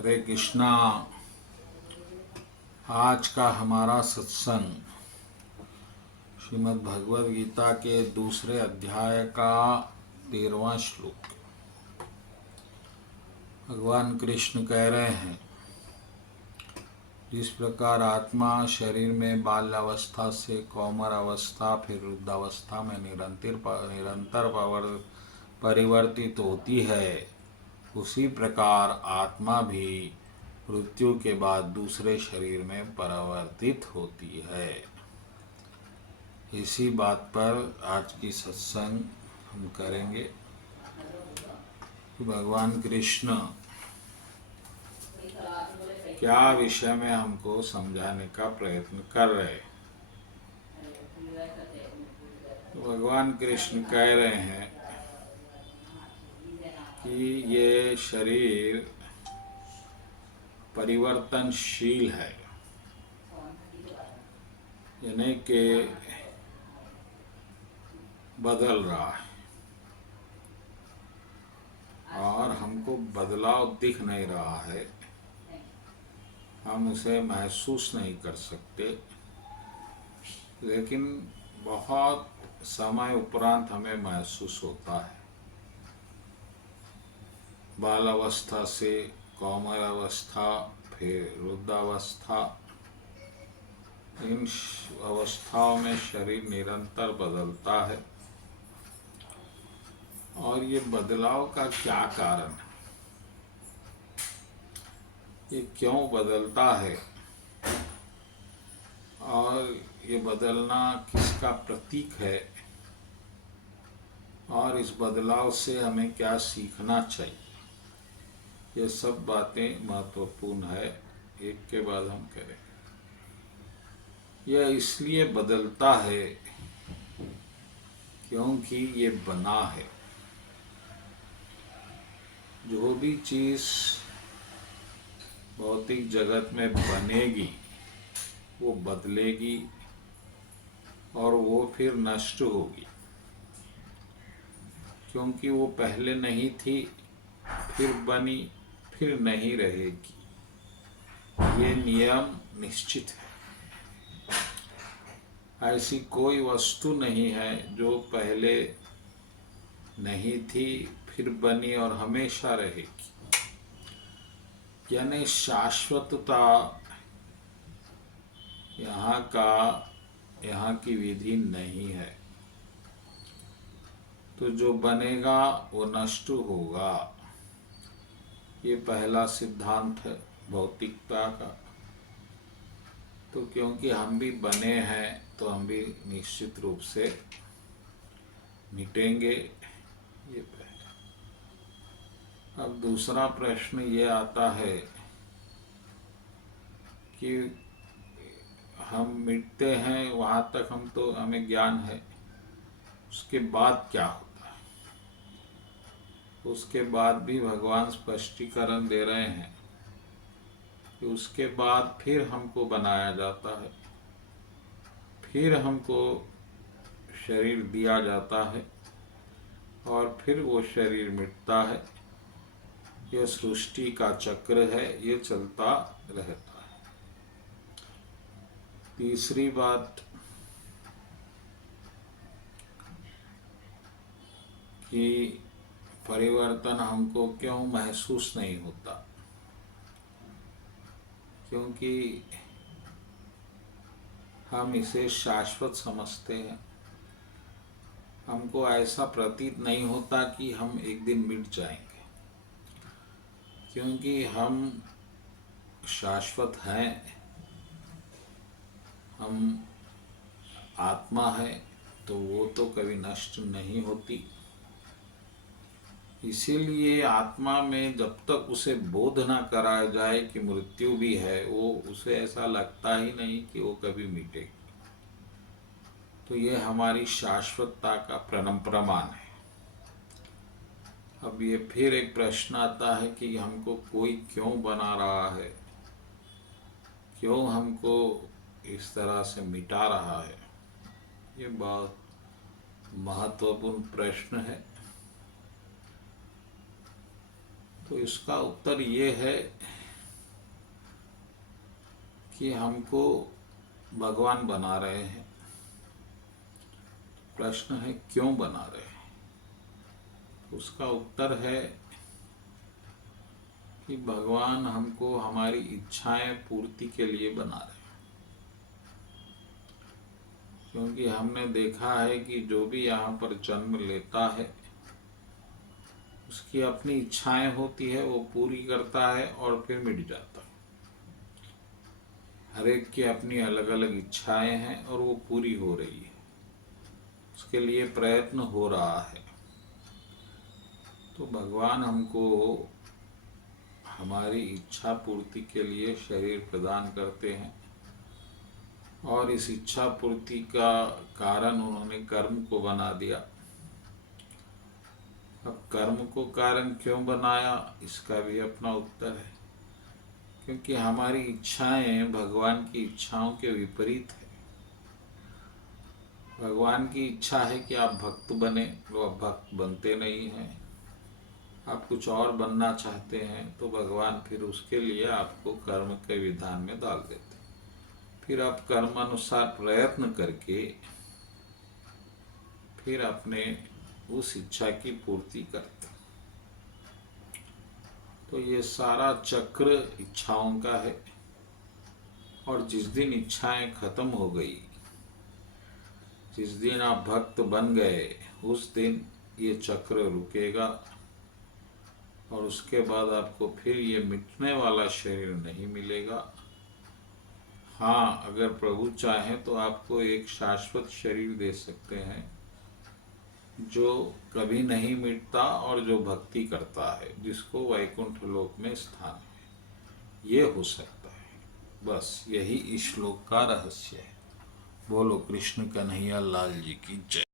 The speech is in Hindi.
हरे कृष्णा। आज का हमारा सत्संग श्रीमद् भगवद गीता के दूसरे अध्याय का 13वां श्लोक। भगवान कृष्ण कह रहे हैं, जिस प्रकार आत्मा शरीर में बाल्यावस्था से कौमार अवस्था फिर वृद्धावस्था में निरंतर परिवर्तित होती है, उसी प्रकार आत्मा भी मृत्यु के बाद दूसरे शरीर में परिवर्तित होती है। इसी बात पर आज की सत्संग हम करेंगे। भगवान कृष्ण क्या विषय में हमको समझाने का प्रयत्न कर रहे हैं। भगवान कृष्ण कह रहे हैं कि ये शरीर परिवर्तनशील है, यानी कि बदल रहा है और हमको बदलाव दिख नहीं रहा है, हम उसे महसूस नहीं कर सकते, लेकिन बहुत समय उपरांत हमें महसूस होता है। बाल अवस्था से कौमार अवस्था फिर वृद्धावस्था, इन अवस्थाओं में शरीर निरंतर बदलता है। और ये बदलाव का क्या कारण है, ये क्यों बदलता है और ये बदलना किसका प्रतीक है, और इस बदलाव से हमें क्या सीखना चाहिए, ये सब बातें महत्वपूर्ण है। एक के बाद हम करें। यह इसलिए बदलता है क्योंकि ये बना है। जो भी चीज़ भौतिक जगत में बनेगी वो बदलेगी और वो फिर नष्ट होगी, क्योंकि वो पहले नहीं थी, फिर बनी, फिर नहीं रहेगी। ये नियम निश्चित है। ऐसी कोई वस्तु नहीं है जो पहले नहीं थी, फिर बनी और हमेशा रहेगी। यानी शाश्वतता यहाँ की विधि नहीं है। तो जो बनेगा वो नष्ट होगा, ये पहला सिद्धांत है भौतिकता का। तो क्योंकि हम भी बने हैं तो हम भी निश्चित रूप से मिटेंगे, ये पहला। अब दूसरा प्रश्न ये आता है कि हम मिटते हैं, वहाँ तक हमें ज्ञान है, उसके बाद क्या होता है। उसके बाद भी भगवान स्पष्टीकरण दे रहे हैं कि उसके बाद फिर हमको बनाया जाता है, फिर हमको शरीर दिया जाता है और फिर वो शरीर मिटता है। यह सृष्टि का चक्र है, ये चलता रहता है। तीसरी बात कि परिवर्तन हमको क्यों महसूस नहीं होता, क्योंकि हम इसे शाश्वत समझते हैं। हमको ऐसा प्रतीत नहीं होता कि हम एक दिन मिट जाएंगे, क्योंकि हम शाश्वत हैं, हम आत्मा है, तो वो तो कभी नष्ट नहीं होती। इसीलिए आत्मा में जब तक उसे बोध ना कराया जाए कि मृत्यु भी है, वो उसे ऐसा लगता ही नहीं कि वो कभी मिटेगी। तो ये हमारी शाश्वतता का प्रमाण है। अब ये फिर एक प्रश्न आता है कि हमको कोई क्यों बना रहा है, क्यों हमको इस तरह से मिटा रहा है। ये बहुत महत्वपूर्ण प्रश्न है। तो इसका उत्तर ये है कि हमको भगवान बना रहे हैं। प्रश्न है क्यों बना रहे हैं। उसका उत्तर है कि भगवान हमको हमारी इच्छाएं पूर्ति के लिए बना रहे हैं। क्योंकि हमने देखा है कि जो भी यहाँ पर जन्म लेता है उसकी अपनी इच्छाएं होती है, वो पूरी करता है और फिर मिट जाता है। हर एक की अपनी अलग अलग इच्छाएं हैं और वो पूरी हो रही है, उसके लिए प्रयत्न हो रहा है। तो भगवान हमको हमारी इच्छा पूर्ति के लिए शरीर प्रदान करते हैं और इस इच्छा पूर्ति का कारण उन्होंने कर्म को बना दिया। अब कर्म को कारण क्यों बनाया, इसका भी अपना उत्तर है। क्योंकि हमारी इच्छाएं भगवान की इच्छाओं के विपरीत है। भगवान की इच्छा है कि आप भक्त बने, तो आप भक्त बनते नहीं हैं। आप कुछ और बनना चाहते हैं तो भगवान फिर उसके लिए आपको कर्म के विधान में डाल देते हैं। फिर आप कर्म अनुसार प्रयत्न करके फिर अपने उस इच्छा की पूर्ति करते हैं। तो ये सारा चक्र इच्छाओं का है और जिस दिन इच्छाएं खत्म हो गई, जिस दिन आप भक्त बन गए, उस दिन ये चक्र रुकेगा और उसके बाद आपको फिर ये मिटने वाला शरीर नहीं मिलेगा। हाँ, अगर प्रभु चाहें तो आपको एक शाश्वत शरीर दे सकते हैं जो कभी नहीं मिटता और जो भक्ति करता है, जिसको वैकुंठ लोक में स्थान है। ये हो सकता है। बस यही इस श्लोक का रहस्य है। बोलो कृष्ण कन्हैया लाल जी की जय।